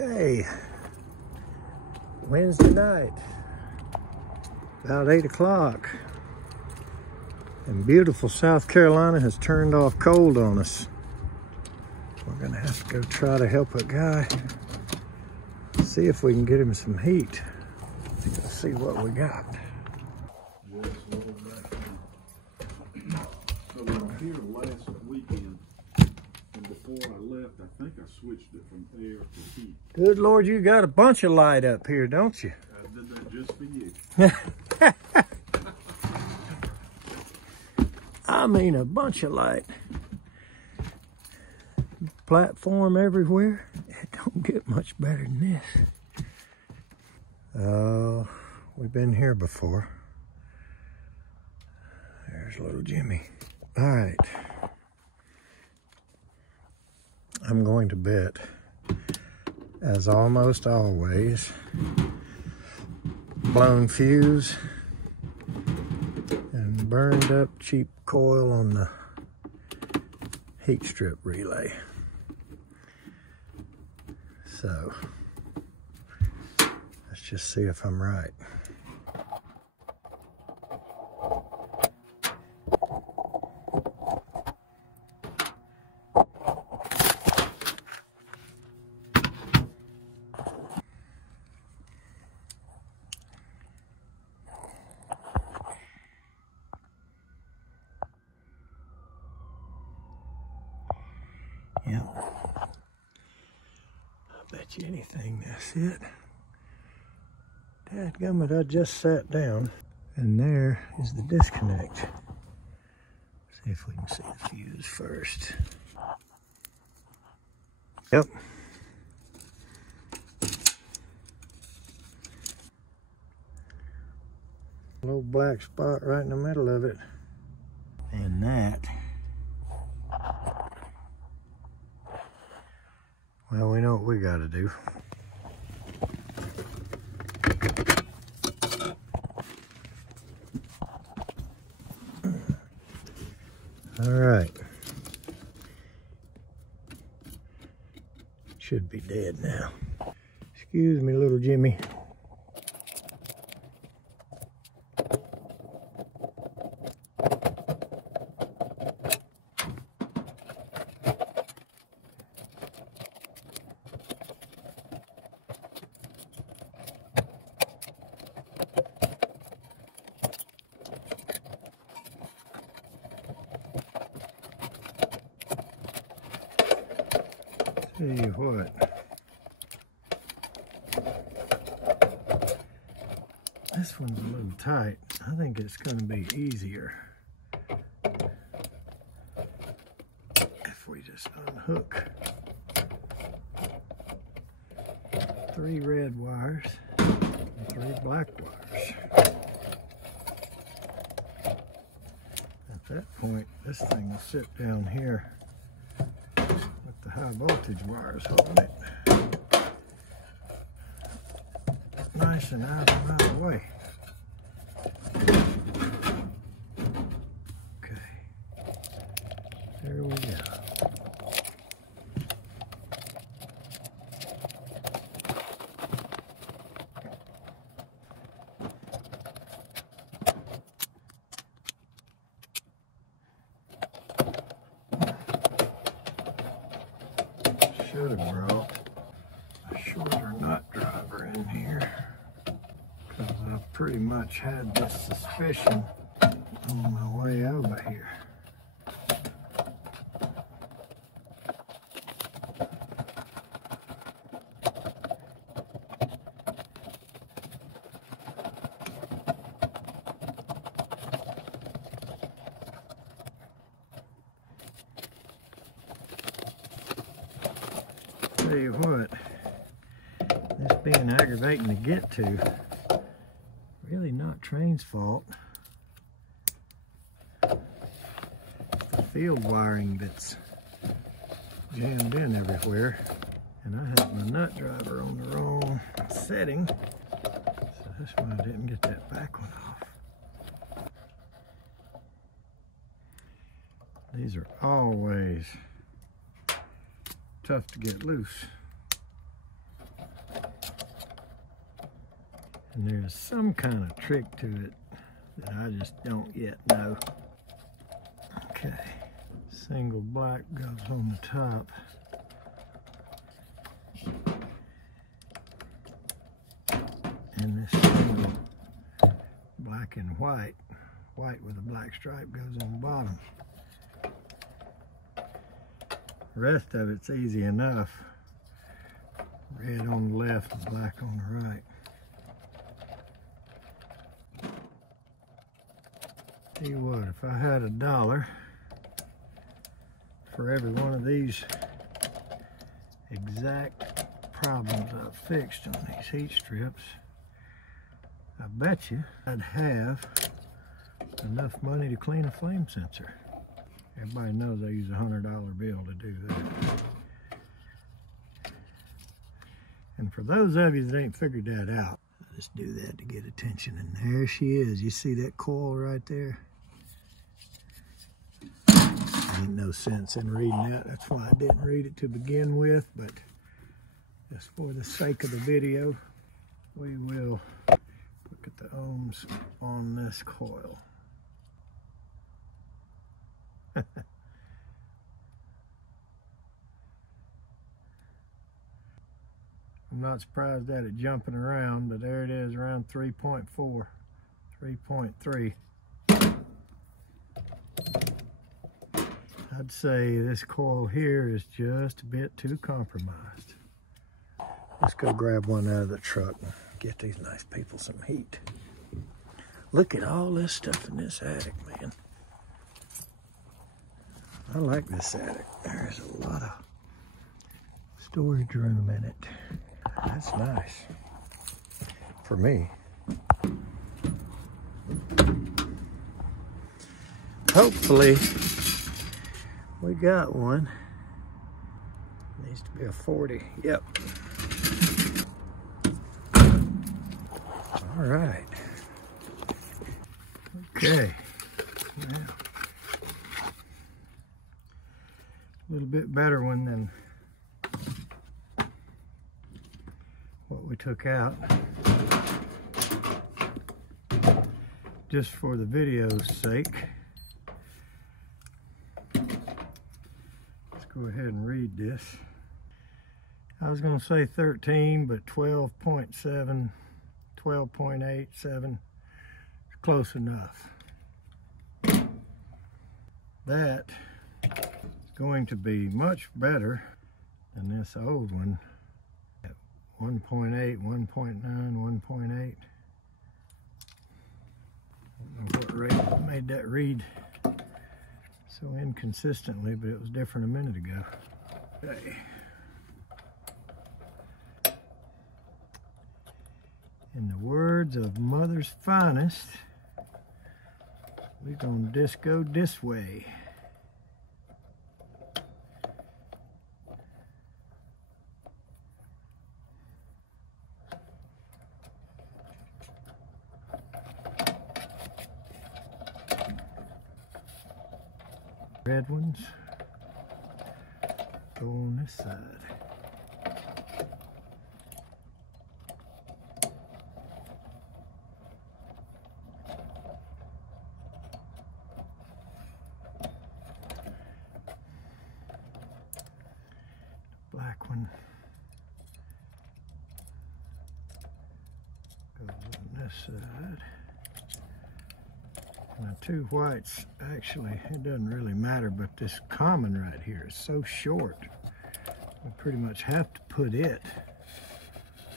Okay, Wednesday night, about 8 o'clock, and beautiful South Carolina has turned off cold on us. We're gonna have to go try to help a guy, see if we can get him some heat. Let's see what we got. So we were here last weekend, and before I left, I think I switched it from air to heat. Good Lord, you got a bunch of light up here, don't you? I did that just for you. I mean, a bunch of light. Platform everywhere. It don't get much better than this. Oh, we've been here before. There's little Jimmy. All right. I'm going to bet, as almost always, blown fuse and burned up cheap coil on the heat strip relay. So let's just see if I'm right. Yeah, I bet you anything that's it. Dadgummit, I just sat down and there is the disconnect. See if we can see the fuse first. Yep. A little black spot right in the middle of it. And that, well, we know what we gotta do. All right. Should be dead now. Excuse me, little Jimmy. Tell you what, this one's a little tight. I think it's going to be easier if we just unhook 3 red wires and 3 black wires. At that point, this thing will sit down here with the high voltage wires holding it nice and out of the way. Okay, there we go. Should have brought a shorter nut driver in here, because I pretty much had this suspicion on my way over here. Tell you what, this being aggravating to get to, really not Trane's fault. The field wiring that's jammed in everywhere, and I had my nut driver on the wrong setting, so that's why I didn't get that back one off. These are always tough to get loose. And there's some kind of trick to it that I just don't yet know. Okay, single black goes on the top. And this single black and white with a black stripe goes on the bottom. The rest of it's easy enough. Red on the left and black on the right. Tell you what, if I had $1 for every one of these exact problems I've fixed on these heat strips, I bet you I'd have enough money to clean a flame sensor. Everybody knows I use a $100 bill to do that. And for those of you that ain't figured that out, I just do that to get attention. And there she is. You see that coil right there? Ain't no sense in reading that. That's why I didn't read it to begin with, but just for the sake of the video, we will look at the ohms on this coil. I'm not surprised at it jumping around, but there it is, around 3.4, 3.3. I'd say this coil here is just a bit too compromised. Let's go grab one out of the truck and get these nice people some heat. Look at all this stuff in this attic, man. I like this attic. There's a lot of storage room in it. That's nice for me. Hopefully we got one. Needs to be a 40. Yep. All right. Okay. Now, a little bit better one than what we took out. Just for the video's sake, let's go ahead and read this. I was going to say 13, but 12.7, 12.87 is close enough. That is going to be much better than this old one. 1.8, 1.9, 1.8. I don't know what rate made that read so inconsistently, but it was different a minute ago. Okay. In the words of Mother's Finest, we're gonna disco this way. Red ones go on this side. Black one goes on this side. Now, two whites, actually, it doesn't really matter, but this common right here is so short, we pretty much have to put it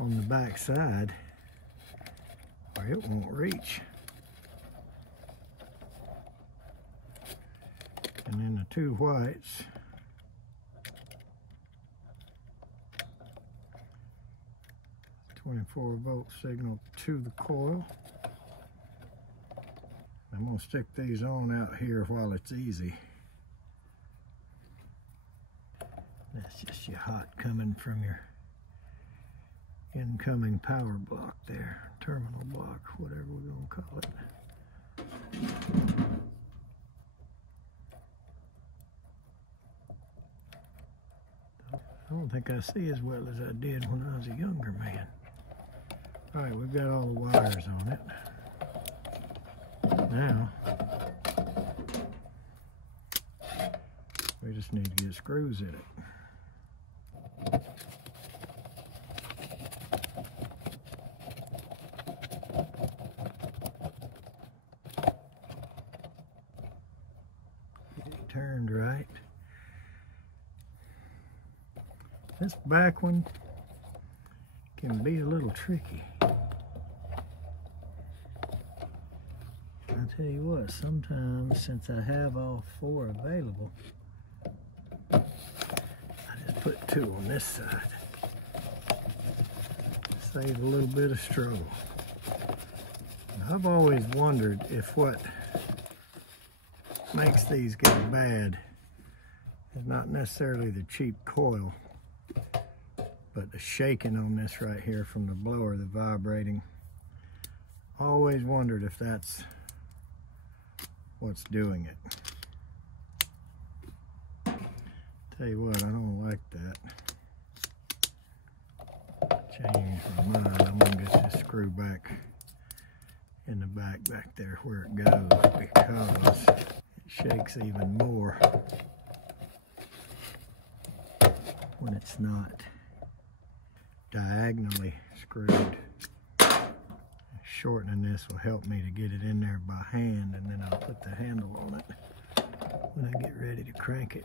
on the back side or it won't reach. And then the two whites, .24-volt signal to the coil. I'm going to stick these on out here while it's easy. That's just your hot coming from your incoming power block there, terminal block, whatever we're going to call it. I don't think I see as well as I did when I was a younger man. All right, we've got all the wires on it. Now, we just need to get screws in it. Get it turned right. This back one can be a little tricky. I'll tell you what, sometimes since I have all four available, I just put two on this side. Save a little bit of struggle. Now, I've always wondered if what makes these go bad is not necessarily the cheap coil, but the shaking on this right here from the blower, the vibrating. Always wondered if that's what's doing it. Tell you what, I don't like that. Change my mind. I'm gonna get this screw back in the back there where it goes, because it shakes even more when it's not diagonally screwed. Shortening this will help me to get it in there by hand, and then I'll put the handle on it when I get ready to crank it.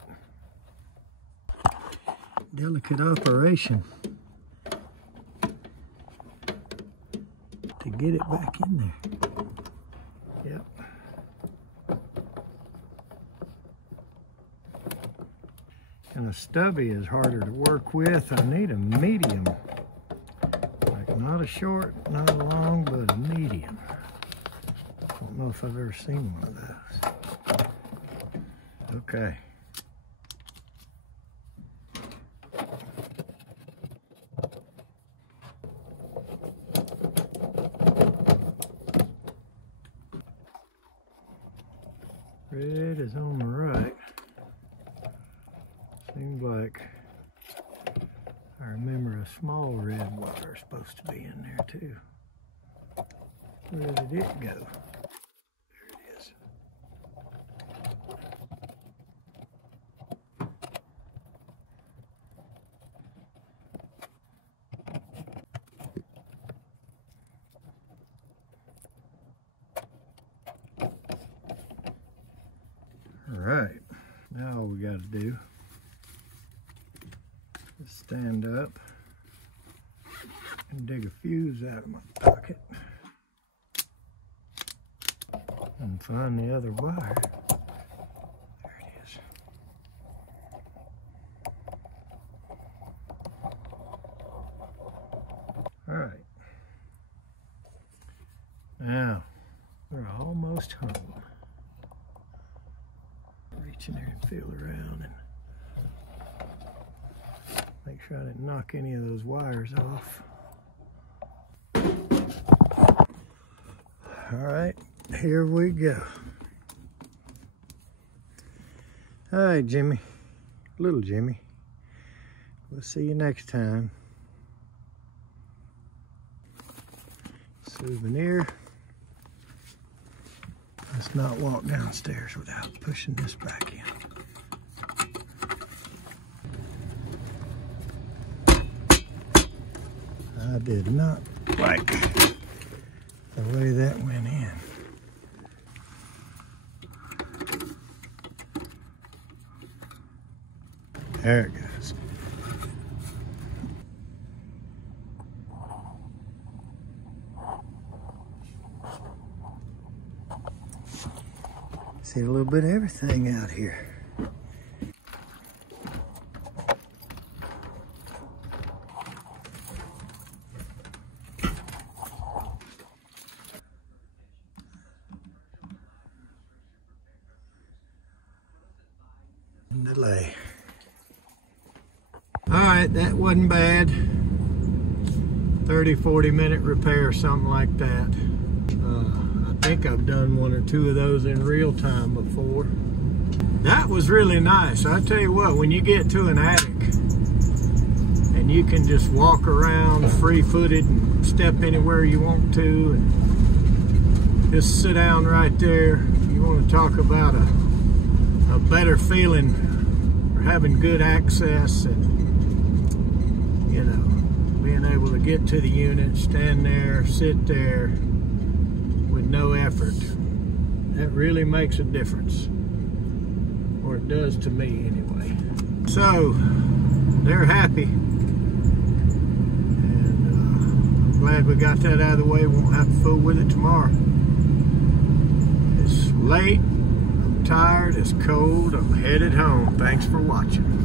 Delicate operation to get it back in there. Yep. And a stubby is harder to work with. I need a medium. Like not a short, not a long, but a medium. I don't know if I've ever seen one of those. Okay. Red is on the right. Seems like I remember a small red wire supposed to be in there too. Where did it go? There it is. All right, now all we got to do is stand up and dig a fuse out of my pocket and find the other wire. There it is. All right. Now, we're almost home. Reach in there and feel around and make sure I didn't knock any of those wires off. All right, here we go. All right, Jimmy, little Jimmy. We'll see you next time. Souvenir. Let's not walk downstairs without pushing this back in. I did not like the way that went in. There it goes. See a little bit of everything out here. Delay. All right, that wasn't bad. 30-40 minute repair, something like that. I think I've done one or two of those in real time before. That was really nice. I tell you what, when you get to an attic and you can just walk around free-footed and step anywhere you want to, and just sit down right there. You want to talk about a better feeling for having good access, and you know, being able to get to the unit, stand there, sit there with no effort. That really makes a difference, or it does to me anyway. So they're happy, and glad we got that out of the way. Won't have to fool with it tomorrow. It's late, I'm tired, it's cold, I'm headed home. Thanks for watching.